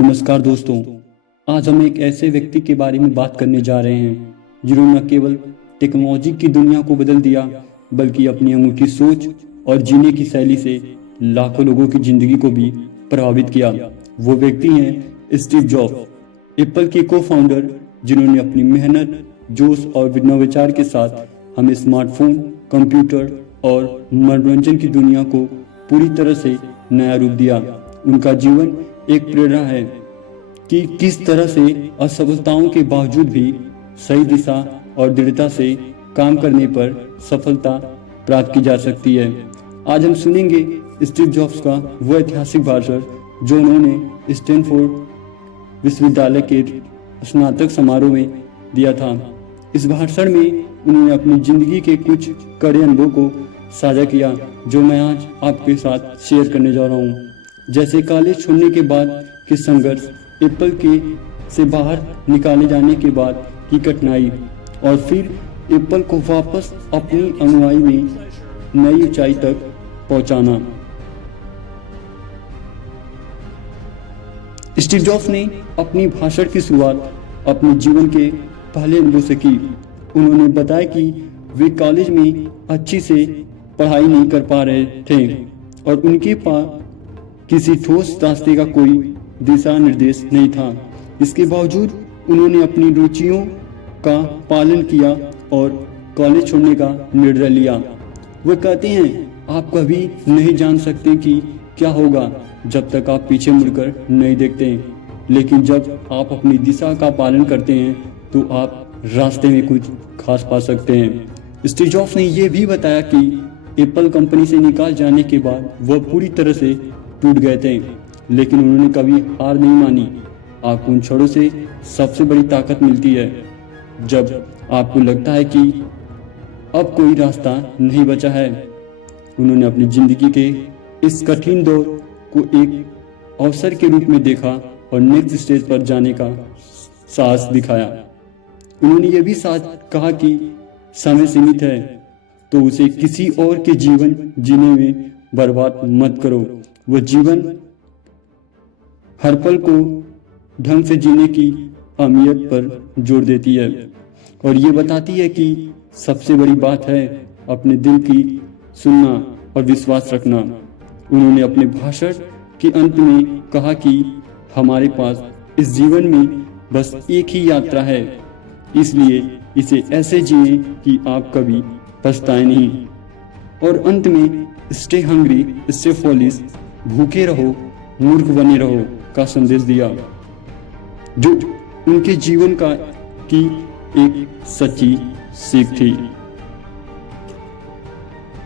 नमस्कार दोस्तों, आज हम एक ऐसे व्यक्ति के बारे में बात करने जा रहे हैं जिन्होंने न केवल टेक्नोलॉजी की दुनिया को बदल दिया बल्कि अपनी अनूठी सोच और जीने की शैली से लाखों लोगों की जिंदगी को भी प्रभावित किया। वो व्यक्ति हैं स्टीव जॉब्स, एप्पल के को फाउंडर, जिन्होंने अपनी मेहनत, जोश और नवाचार के साथ हमें स्मार्टफोन, कंप्यूटर और मनोरंजन की दुनिया को पूरी तरह से नया रूप दिया। उनका जीवन एक प्रेरणा है कि किस तरह से असफलताओं के बावजूद भी सही दिशा और दृढ़ता से काम करने पर सफलता प्राप्त की जा सकती है। आज हम सुनेंगे स्टीव जॉब्स का वह ऐतिहासिक भाषण जो उन्होंने स्टैनफोर्ड विश्वविद्यालय के स्नातक समारोह में दिया था। इस भाषण में उन्होंने अपनी जिंदगी के कुछ कड़े अनुभव को साझा किया जो मैं आज आपके साथ शेयर करने जा रहा हूँ। जैसे कॉलेज छोड़ने के बाद के संघर्ष, एप्पल के से बाहर निकाले जाने के बाद की कठिनाई और फिर एप्पल को वापस अपनी अनुयायी में नई ऊंचाई तक पहुंचाना। स्टीव जॉब्स ने अपनी भाषण की शुरुआत अपने जीवन के पहले अनुभव से की। उन्होंने बताया कि वे कॉलेज में अच्छी से पढ़ाई नहीं कर पा रहे थे और उनके पास किसी ठोस रास्ते का कोई दिशा निर्देश नहीं था। इसके बावजूद उन्होंने अपनी रुचियों का पालन किया और कॉलेज छोड़ने का निर्णय लिया। वो कहते हैं, आप कभी नहीं जान सकते कि क्या होगा जब तक आप पीछे मुड़कर नहीं देखते, लेकिन जब आप अपनी दिशा का पालन करते हैं तो आप रास्ते में कुछ खास पा सकते हैं। स्टीव जॉब्स ने यह भी बताया कि एप्पल कंपनी से निकाल जाने के बाद वह पूरी तरह से टूट गए थे, लेकिन उन्होंने कभी हार नहीं मानी। आपको उन क्षणों से सबसे बड़ी ताकत मिलती है जब आपको लगता है कि अब कोई रास्ता नहीं बचा है। उन्होंने अपनी जिंदगी के इस कठिन दौर को एक अवसर के रूप में देखा और नेक्स्ट स्टेज पर जाने का साहस दिखाया। उन्होंने यह भी साथ कहा कि समय सीमित है तो उसे किसी और के जीवन जीने में बर्बाद मत करो। वह जीवन हर पल को ढंग से जीने की अहमियत पर जोर देती है और ये बताती है कि सबसे बड़ी बात है अपने दिल की सुनना और विश्वास रखना। उन्होंने अपने भाषण के अंत में कहा कि हमारे पास इस जीवन में बस एक ही यात्रा है, इसलिए इसे ऐसे जिए कि आप कभी पछताए नहीं। और अंत में स्टे हंग्री, स्टे फॉलिश, भूखे रहो, मूर्ख बने रहो का संदेश दिया, जो उनके जीवन का की एक सच्ची सीख थी।